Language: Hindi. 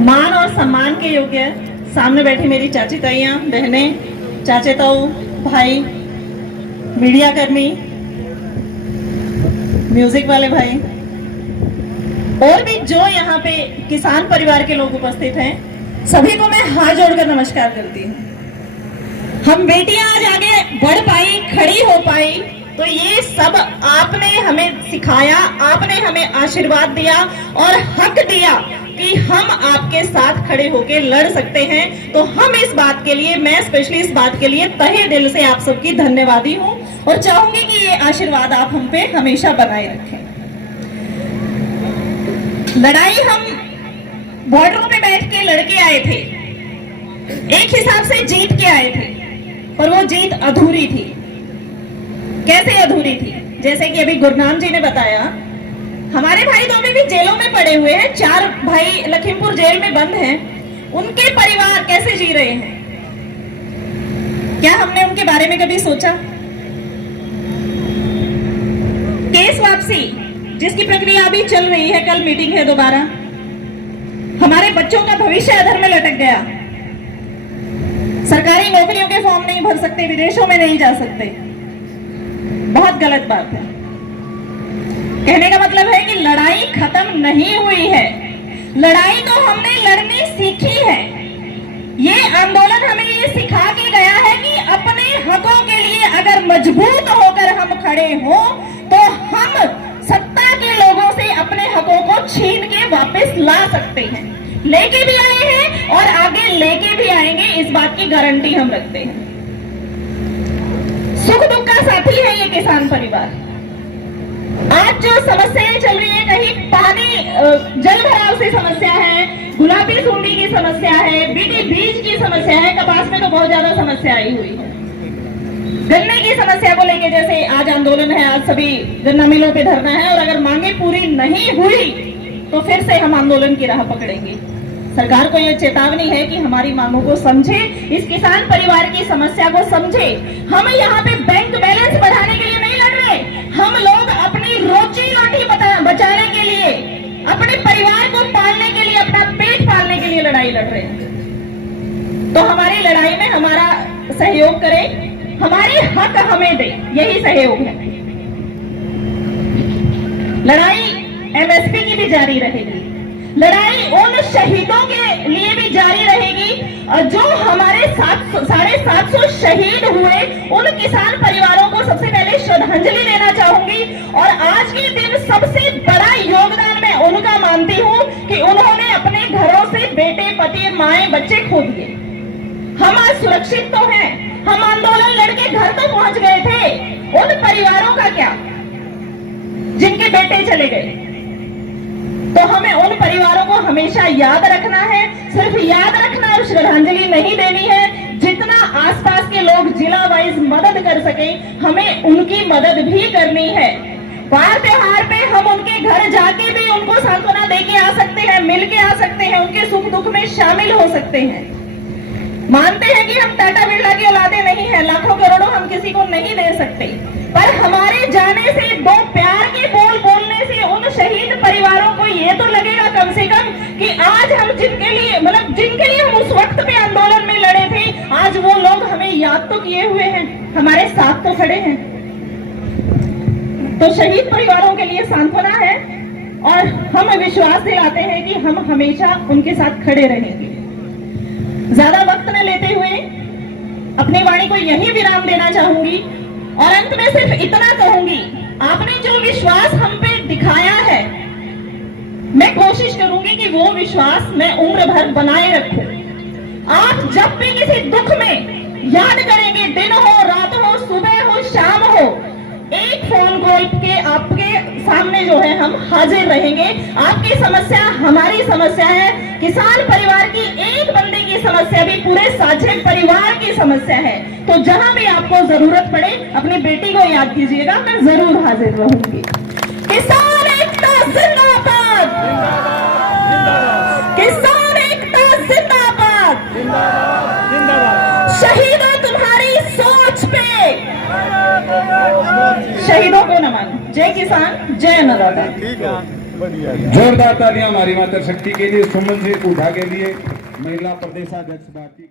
मान और सम्मान के योग्य सामने बैठी मेरी चाची ताइयां, बहनें, चाचे ताऊ, भाई, मीडिया कर्मी, म्यूजिक वाले भाई और भी जो यहाँ पे किसान परिवार के लोग उपस्थित हैं, सभी को मैं हाथ जोड़कर नमस्कार करती हूँ। हम बेटियां आज आगे बढ़ पाई, खड़ी हो पाई, तो ये सब आपने हमें सिखाया, आपने हमें आशीर्वाद दिया और हक दिया कि हम आपके साथ खड़े होकर लड़ सकते हैं। तो हम इस बात के लिए, मैं स्पेशली इस बात के लिए तहे दिल से आप सबकी धन्यवादी हूँ और चाहूंगी कि ये आशीर्वाद आप हम पे हमेशा बनाए रखें। लड़ाई हम बॉर्डरों पे बैठ के लड़के आए थे, एक हिसाब से जीत के आए थे, पर वो जीत अधूरी थी। कैसे अधूरी थी? जैसे कि अभी गुरनाम जी ने बताया, हमारे भाई तो अभी भी जेलों में पड़े हुए हैं, 4 भाई लखीमपुर जेल में बंद हैं। उनके परिवार कैसे जी रहे हैं? क्या हमने उनके बारे में कभी सोचा? केस वापसी जिसकी प्रक्रिया अभी चल रही है, कल मीटिंग है दोबारा। हमारे बच्चों का भविष्य अधर में लटक गया, सरकारी नौकरियों के फॉर्म नहीं भर सकते, विदेशों में नहीं जा सकते। बहुत गलत बात है। कहने का मतलब है कि लड़ाई खत्म नहीं हुई है, लड़ाई तो हमने लड़नी सीखी है। ये आंदोलन हमें ये सिखा के गया है कि अपने हकों के लिए अगर मजबूत होकर हम खड़े हों तो हम सत्ता के लोगों से अपने हकों को छीन के वापस ला सकते हैं। लेके भी आए हैं और आगे लेके भी आएंगे, इस बात की गारंटी हम रखते हैं। सुख दुख का साथी है ये किसान परिवार। आज जो समस्याएं चल रही है, कहीं पानी जल भराव से समस्या है, गुलाबी सुंडी की समस्या है, बीटी बीज की समस्या है, कपास में तो बहुत ज्यादा समस्या आई हुई है। गन्ने की समस्या को लेकर जैसे आज आंदोलन है, आज सभी गन्ना मिलों पे धरना है और अगर मांगे पूरी नहीं हुई तो फिर से हम आंदोलन की राह पकड़ेंगे। सरकार को यह चेतावनी है कि हमारी मांगों को समझे, इस किसान परिवार की समस्या को समझे। हम यहाँ पे बैंक बैलेंस बढ़ाने के लिए नहीं लड़ रहे, हम लोग अपनी रोजी रोटी बचाने के लिए, अपने परिवार को पालने के लिए, अपना पेट पालने के लिए लड़ाई लड़ रहे हैं। तो हमारी लड़ाई में हमारा सहयोग करें, हमारे हक हमें दे, यही सहयोग है। लड़ाई एमएसपी की भी जारी रहेगी, लड़ाई उन शहीदों के लिए भी जारी रहेगी जो हमारे 750 शहीद हुए। उन किसान परिवारों को सबसे पहले श्रद्धांजलि देना चाहूंगी और आज के दिन सबसे बड़ा योगदान मैं उनका मानती हूं कि उन्होंने अपने घरों से बेटे, पति, माए, बच्चे खो दिए। हम आज सुरक्षित तो हैं, हम आंदोलन लड़के घर तो पहुंच गए थे, उन परिवारों का क्या जिनके बेटे चले गए? तो हमें उन परिवारों को हमेशा याद रखना है, सिर्फ याद रखना और श्रद्धांजलि नहीं देनी है। जितना आसपास के लोग जिला वाइज मदद कर सके, हमें उनकी मदद भी करनी है। बार त्योहार पे हम उनके घर जाके भी उनको सांत्वना दे के आ सकते हैं, मिल के आ सकते हैं, उनके सुख दुख में शामिल हो सकते हैं। मानते हैं कि हम टाटा बिरला की औलादे नहीं है, लाखों करोड़ों हम किसी को नहीं दे सकते, पर हमारे जाने से, 2 प्यार के बोल बोलने से उन शहीद परिवारों को ये तो लगेगा कम से कम कि आज हम जिनके लिए, मतलब जिनके लिए हम उस वक्त पे आंदोलन में लड़े थे, आज वो लोग हमें याद तो किए हुए हैं, हमारे साथ तो खड़े हैं। तो शहीद परिवारों के लिए सांत्वना है और हम विश्वास दिलाते हैं कि हम हमेशा उनके साथ खड़े रहेंगे। ज्यादा वक्त न लेते हुए अपनी वाणी को यही विराम देना चाहूंगी और अंत में सिर्फ इतना कहूंगी, आपने जो विश्वास हम पे दिखाया है, मैं कोशिश करूंगी कि वो विश्वास मैं उम्र भर बनाए रखूं। आप जब भी किसी दुख में याद करेंगे, दिन हो, रात हो, सुबह हो, शाम हो, एक फोन कॉल के आपके सामने जो है हम हाजिर रहेंगे। आपकी समस्या हमारी समस्या है, किसान परिवार की एक बंदे की समस्या भी पूरे साझे परिवार की समस्या है। तो जहां भी आपको जरूरत पड़े अपनी बेटी को याद कीजिएगा, मैं जरूर हाजिर रहूंगी। किसान एकता जिंदाबाद, किसान एकता जिंदाबाद, शहीदों तुम्हारी सोच पे, शहीदों को नमन। जय किसान, जय अन्नदाता। बढ़िया। जोरदार तालियां हमारी माता शक्ति के लिए, सुमन जी उठा के लिए, महिला प्रदेशाध्यक्ष भारतीय